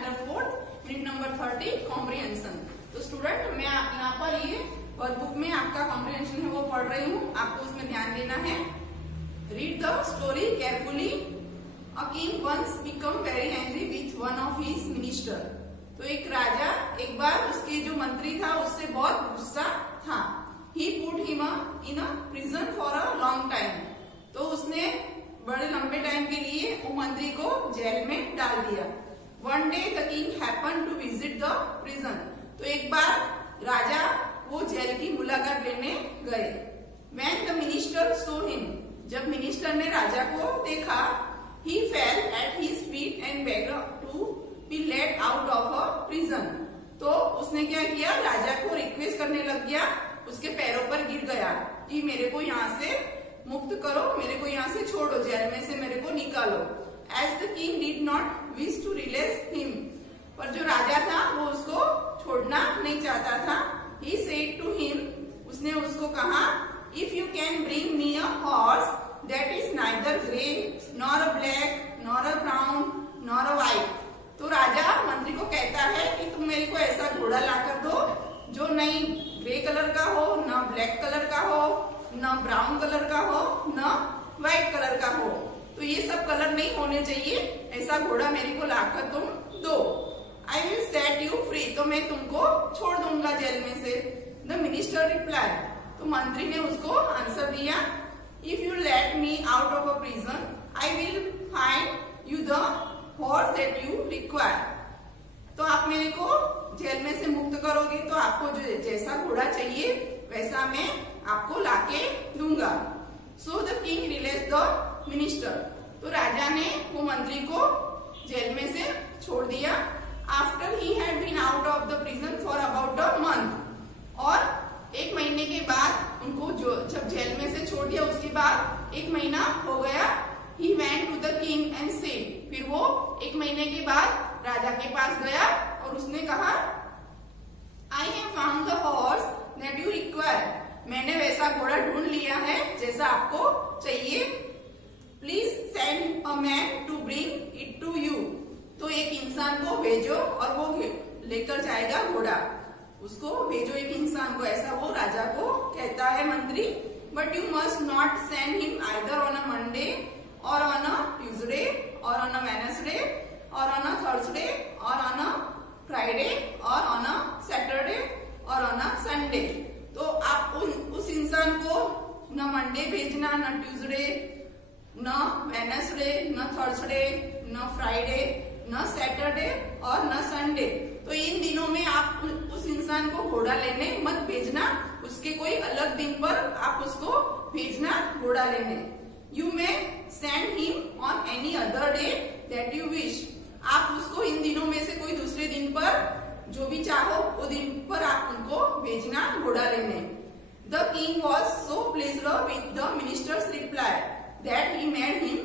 Chapter 4 unit number 30 comprehension. तो student मैं यहाँ पर ये वर्कबुक में आपका कॉम्प्रिहेंशन है वो पढ़ रही हूँ, आपको उसमें ध्यान देना है। Read the story carefully. A king once become very angry with one of his minister. तो एक राजा एक बार उसके जो मंत्री था उससे बहुत गुस्सा था। He put him in a prison for a long time. तो उसने बड़े लंबे टाइम के लिए वो मंत्री को जेल में डाल दिया। One day the king happen to visit the prison. तो एक बार राजा वो जेल की मुलाकात लेने गए। When the minister saw him. जब मिनिस्टर ने राजा को देखा, he fell at his feet and begged to be let out of a prison. तो उसने क्या किया, राजा को रिक्वेस्ट करने लग गया, उसके पैरों पर गिर गया कि मेरे को यहाँ से मुक्त करो, मेरे को यहाँ से छोड़ो, जेल में से मेरे को निकालो। As the king did not wish to release him. पर जो राजा था वो उसको छोड़ना नहीं चाहता था। He said to him. उसने उसको कहा, if you can bring me a horse that is neither grey nor a black nor a brown nor a white. तो राजा मंत्री को कहता है कि तुम मेरे को ऐसा घोड़ा ला कर दो जो नहीं ग्रे कलर का हो, न ब्लैक कलर का हो, न ब्राउन कलर का हो, न व्हाइट कलर का हो। तो ये सब कलर नहीं होने चाहिए, ऐसा घोड़ा मेरे को लाकर तुम दो। I will set you free. तो मैं तुमको छोड़ दूंगा जेल में से। The minister reply. तो मंत्री ने उसको आंसर दिया, if you let me out of a prison I will find you the horse that you require. तो आप मेरे को जेल में से मुक्त करोगे तो आपको जो जैसा घोड़ा चाहिए वैसा मैं आपको लाके दूंगा। So the king release the minister. तो राजा ने वो मंत्री को जेल में से छोड़ दिया। After he had been out of the prison for about a month. और एक महीने के बाद उनको जो जब जेल में से छोड़ दिया उसके बाद एक महीना हो गया। He went to the king and said. फिर वो एक महीने के बाद राजा के पास गया और उसने कहा, I have found the horse that you require. मैंने वैसा घोड़ा ढूंढ लिया है जैसा आपको चाहिए। Please send a man to bring it to you. तो एक इंसान को भेजो और वो लेकर जाएगा घोड़ा। उसको भेजो एक इंसान को, ऐसा वो राजा को कहता है मंत्री। But you must not send him either on a Monday और ऑन अ ट्यूजडे और ऑन अ वेडनेसडे और ऑन अ थर्सडे और ऑन अ फ्राइडे और ऑन अ सैटरडे और ऑन अ संडे। तो आप उस इंसान को न मंडे भेजना, न ट्यूसडे, न वेडनेसडे, न थर्सडे, न फ्राइडे, न सैटरडे और न संडे। तो इन दिनों में आप उस इंसान को घोड़ा लेने मत भेजना। उसके कोई अलग दिन पर आप उसको भेजना घोड़ा लेने। You may send him on any other day that you wish. आप उसको इन दिनों में से कोई दूसरे दिन पर जो भी चाहो वो दिन पर आप उनको भेजना घोड़ा लेने। The king was so pleased with the ministers reply that he made him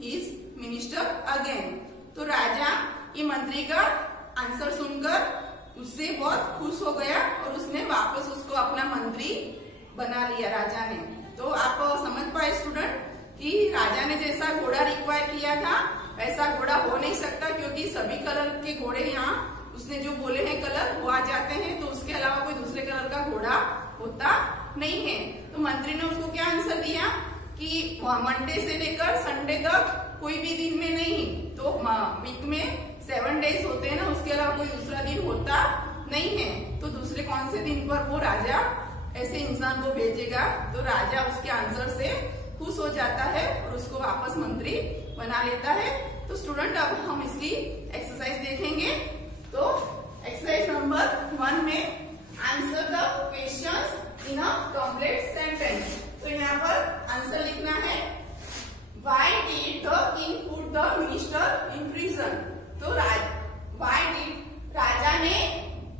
his minister again. तो राजा ये मंत्री का आंसर सुनकर उससे बहुत खुश हो गया और उसने वापस उसको अपना मंत्री बना लिया राजा ने। तो आप समझ पाए स्टूडेंट कि राजा ने जैसा घोड़ा रिक्वायर किया था वैसा घोड़ा हो नहीं सकता, क्योंकि सभी कलर के घोड़े यहाँ उसने जो बोले हैं कलर वो आ जाते हैं, तो उसके अलावा कोई दूसरे कलर का घोड़ा होता नहीं है। तो मंत्री ने उसको क्या आंसर दिया कि मंडे से लेकर संडे तक कोई भी दिन में नहीं, तो वीक में 7 डेज होते हैं ना, उसके अलावा कोई दूसरा दिन होता नहीं है। तो दूसरे कौन से दिन पर वो राजा ऐसे इंसान को भेजेगा। तो राजा उसके आंसर से खुश हो जाता है और उसको वापस मंत्री बना लेता है। तो स्टूडेंट अब हम इसकी एक्सरसाइज देखेंगे। तो एक्सरसाइज नंबर 1 में answer the questions in a complete sentence. तो यहाँ पर आंसर लिखना है, why did the king put the minister in prison. तो व्हाई डिड, राजा ने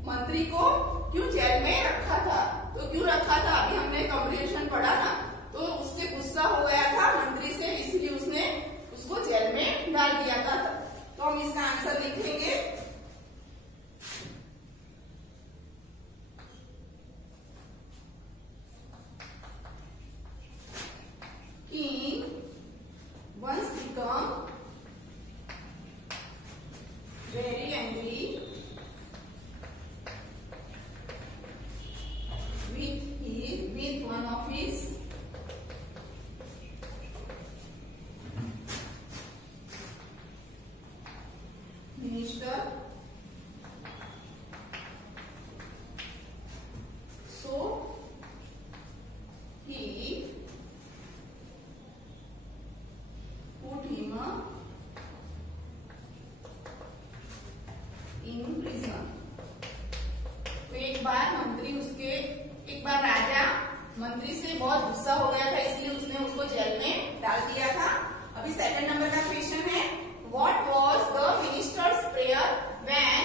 मंत्री को क्यों जेल में रखा था। तो क्यों रखा था, अभी हमने कॉम्प्रिहेंशन पढ़ा ना, तो उससे गुस्सा हो गया था मंत्री से, इसलिए उसने उसको जेल में डाल दिया था। तो हम इसका आंसर लिखेंगे, king once become very angry minister. So he put him in prison. तो एक बार राजा मंत्री से बहुत गुस्सा हो गया था, इसलिए उसने उसको जेल में डाल दिया था। अभी सेकंड नंबर का क्वेश्चन है, what was the ministers prayer when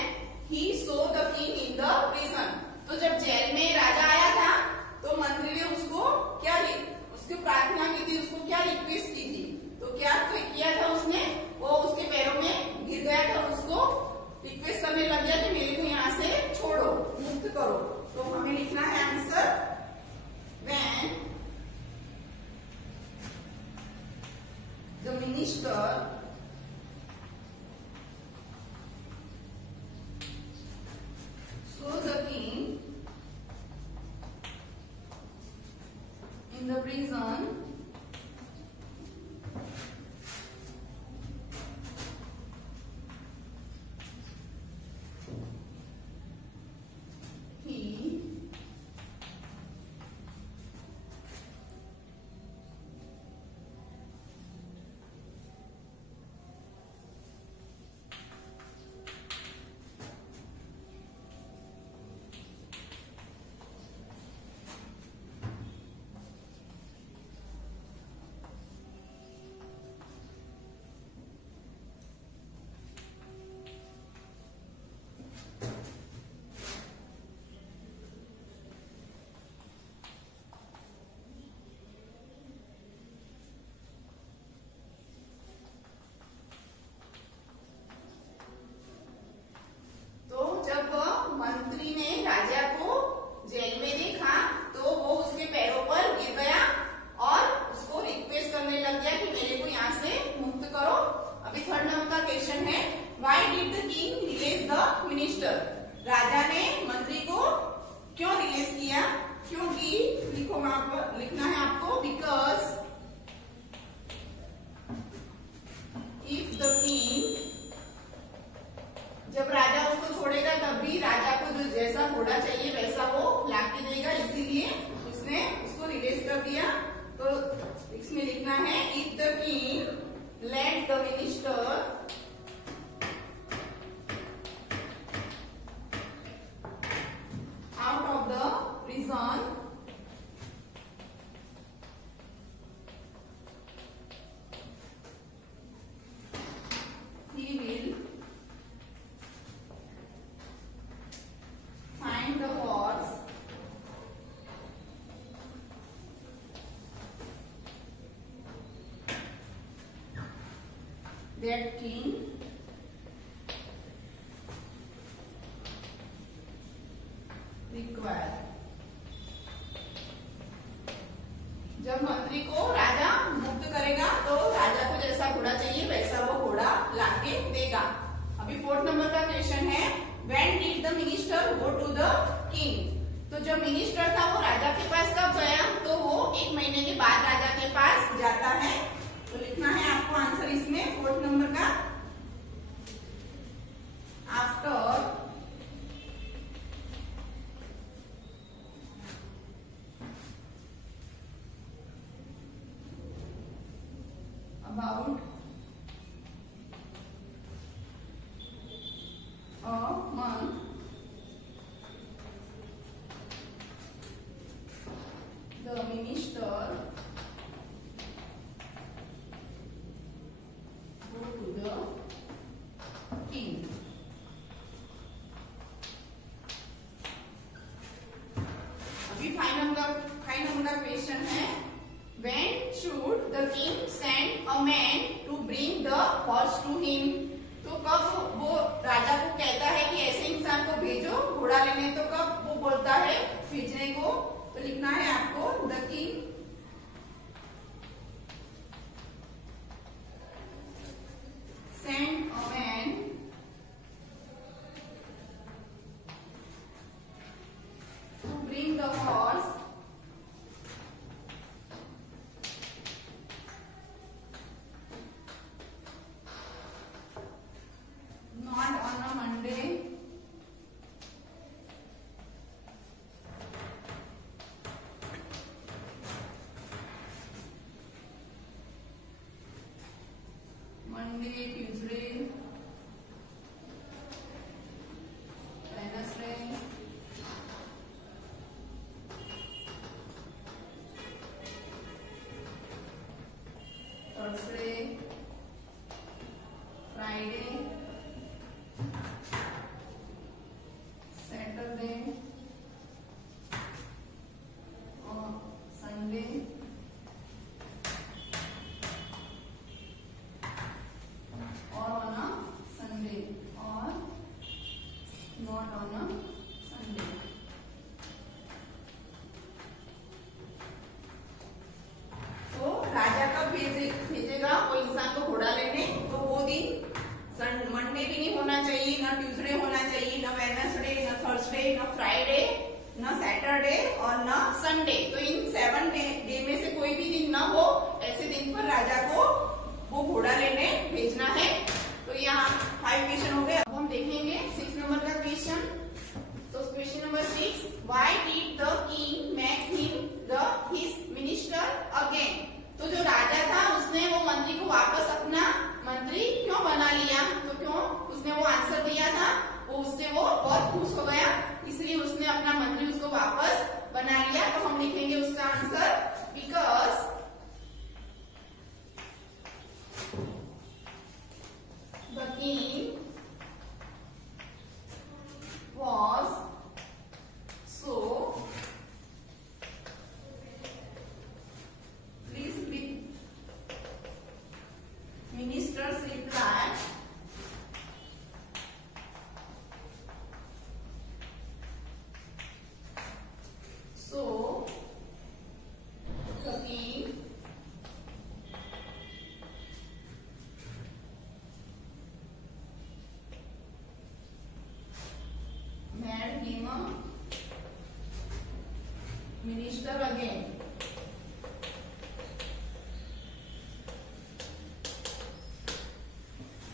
he saw the king in the prison. तो जब जेल में राजा आया था तो मंत्री ने उसको उसकी प्रार्थना की थी, उसको क्या रिक्वेस्ट की थी। तो क्या किया था उसने, वो उसके पैरों में गिर गया था, उसको रिक्वेस्ट करने लग गया कि मेरे को यहाँ से छोड़ो, मुक्त करो। तो हमें लिखना है answer, when the minister saw the king in the prison, he मंत्री ने राजा को जेल में देखा तो वो उसके पैरों पर गिर गया और उसको रिक्वेस्ट करने लग गया कि मेरे को यहाँ से मुक्त करो। अभी थर्ड नंबर का क्वेश्चन है, why did the king release the minister. राजा ने मंत्री को क्यों रिलीज किया, क्योंकि लिखो वहां पर लिखना है आपको, बिकॉज इफ द किंग, जब राजा उसको छोड़ेगा तब भी राजा को जो जैसा घोड़ा चाहिए वैसा वो लाके देगा, इसीलिए उसने उसको रिलीज कर दिया। तो इसमें लिखना है, if the king let the minister out of the prison, he will find the horse that king require। जब मंत्री को राजा मुक्त करेगा तो राजा को जैसा घोड़ा चाहिए वैसा वो घोड़ा लाके देगा। अभी फोर्थ नंबर का क्वेश्चन है, When did the minister go to the king? तो जब मिनिस्टर था वो राजा के पास कब गया, तो वो 1 महीने के बाद राजा के पास जाता है। तो लिखना है आपको आंसर इसमें फोर्थ नंबर का, after about a month the minister go to the king। अभी फाइव नंबर का क्वेश्चन है, when should the king send a man to bring the horse to him। तो कब वो राजा को कहता है कि ऐसे इंसान को भेजो घोड़ा लेने, तो कब वो बोलता है भेजने को। तो लिखना है आपको, the king send a man to bring the horse not on Monday, Tuesday, Wednesday, Thursday, Friday, Saturday और संडे, और ऑन अ संडे और नॉट ऑन अ संडे। तो राजा कब भेजेगा वो इंसान को घोड़ा लेने? तो वो दिन मंडे भी नहीं होना चाहिए, ना ट्यूसडे होना चाहिए, ना वेडनेसडे, ना थर्सडे, ना फ्राइडे, ना सैटरडे और ना संडे। तो इन 7 डे में से कोई भी दिन ना हो, ऐसे दिन पर राजा को वो घोड़ा लेने भेजना है। तो यहाँ 5 क्वेश्चन हो गए। अब हम देखेंगे 6 नंबर का क्वेश्चन। तो question number 6, why did the king make him his minister again? तो जो राजा था उसने वो मंत्री को वापस अपना मंत्री क्यों बना लिया? तो क्यों उसने वो आंसर दिया था, वो उससे वो बहुत खुश हो गया, इसलिए उसने अपना मंत्री उसको वापस बना लिया। तो हम लिखेंगे उसका answer, because the king was so pleased with minister's reply so the king made him a minister again.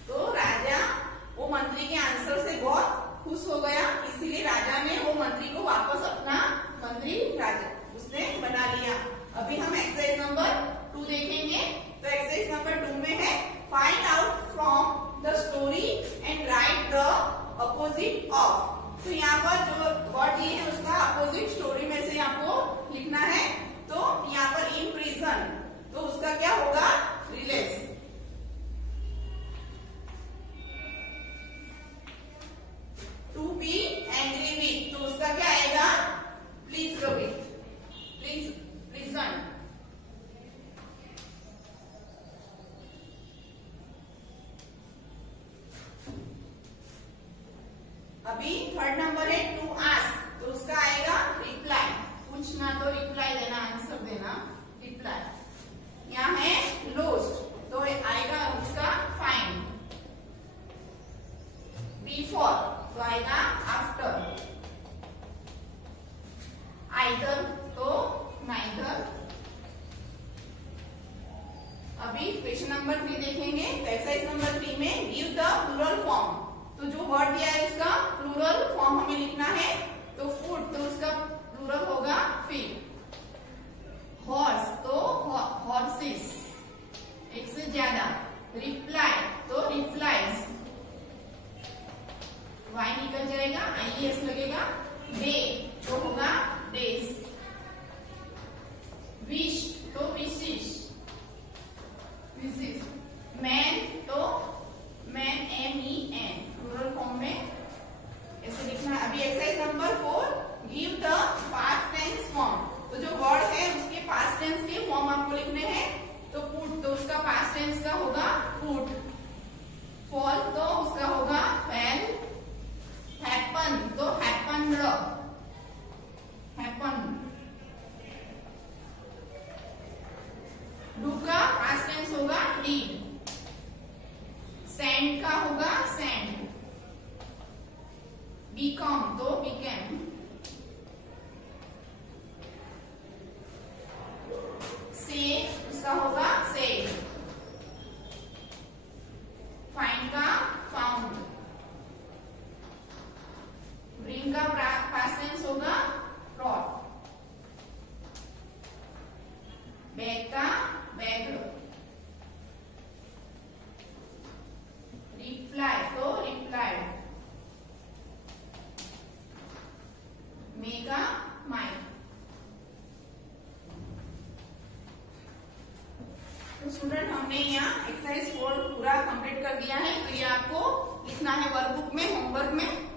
तो राजा वो मंत्री के आंसर से बहुत खुश हो गया, इसीलिए राजा ने वो मंत्री को वापस अपना मंत्री राजा उसने बना लिया। अभी हम एक्सरसाइज नंबर 2 देखेंगे। तो एक्सरसाइज नंबर 2 में है find out from the story and right the opposite of. तो यहाँ पर जो वर्ड दिए है उसका अपोजिट स्टोरी में से आपको लिखना है। तो यहाँ पर इन प्रिजन, तो उसका क्या होगा? Relax. To be angry with, तो उसका क्या आएगा? Please with, please prison. अभी थर्ड नंबर है टू आस्क, तो उसका आएगा रिप्लाई। पूछना तो रिप्लाई देना, आंसर देना, रिप्लाई। यहाँ है लोस्ट, तो आएगा उसका फाइंड। बिफोर, तो आएगा आफ्टर। आइदर, तो नाइदर। अभी क्वेश्चन नंबर 3 देखेंगे। एक्सरसाइज नंबर 3 में गिव द प्लूरल फॉर्म। तो जो वर्ड दिया है उसका प्लूरल फॉर्म हमें लिखना है। तो फूड, तो उसका प्लूरल होगा फीड। हॉर्स, तो हॉर्सेस, एक से ज्यादा। रिप्लाई, तो रिप्लाईज, वाई निकल जाएगा, IES लगेगा। डे, तो होगा डेज। विश, तो विशेष, विशेष। मैन, तो मैन, MEN, प्लूरल फॉर्म में ऐसे लिखना है। अभी exercise number 4, give the past tense form. तो जो वर्ड है उसके पास्ट टेंस के फॉर्म आपको लिखने हैं। तो पुट, तो उसका पास्ट टेंस का होगा पुट। फॉल, तो उसका होगा फेल। हैपन, तो हैपन, हैपन। डू का पास्ट टेंस होगा डीड। सेंड का होगा सेंड। बिकम, तो बिकेम। से, उसका होगा सेड। फाइंड का फाउंड। ब्रिंग का पास्ट टेंस होगा ब्रॉट। बैग का बैग्ड। हमने यहाँ एक्सरसाइज 4 पूरा कंप्लीट कर दिया है। तो ये आपको लिखना है वर्कबुक में, होमवर्क में।